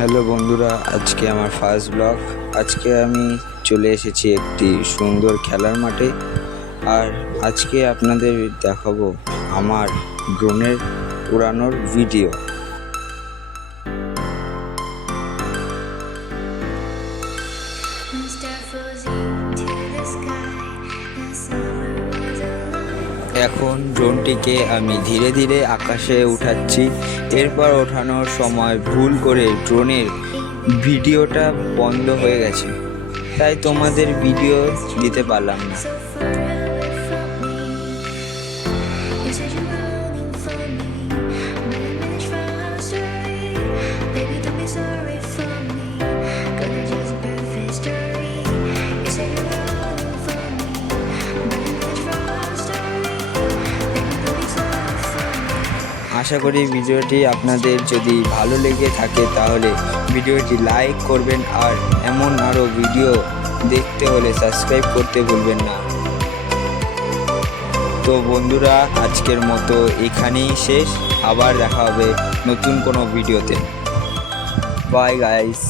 Hello বন্ধুরা, আজকে আমার ফার্স্ট ব্লগ। আজকে আমি চলে এসেছি একটি সুন্দর খেলার মাঠে, আর আজকে আপনাদের দেখাবো আমার ড্রোনের উড়ানোর ভিডিও। এখন ড্রোনটিকে আমি ধীরে ধীরে আকাশে উঠাচ্ছি। এরপর ওঠানোর সময় ভুল করে ড্রোনের ভিডিওটা বন্ধ হয়ে গেছে, তাই তোমাদের ভিডিও দিতে পারলাম না। আশা করি ভিডিওটি আপনাদের যদি ভালো লেগে থাকে তাহলে ভিডিওটি লাইক করবেন, আর এমন আরও ভিডিও দেখতে হলে সাবস্ক্রাইব করতে ভুলবেন না। তো বন্ধুরা, আজকের মতো এখানেই শেষ। আবার দেখা হবে নতুন কোনো ভিডিওতে। Bye guys.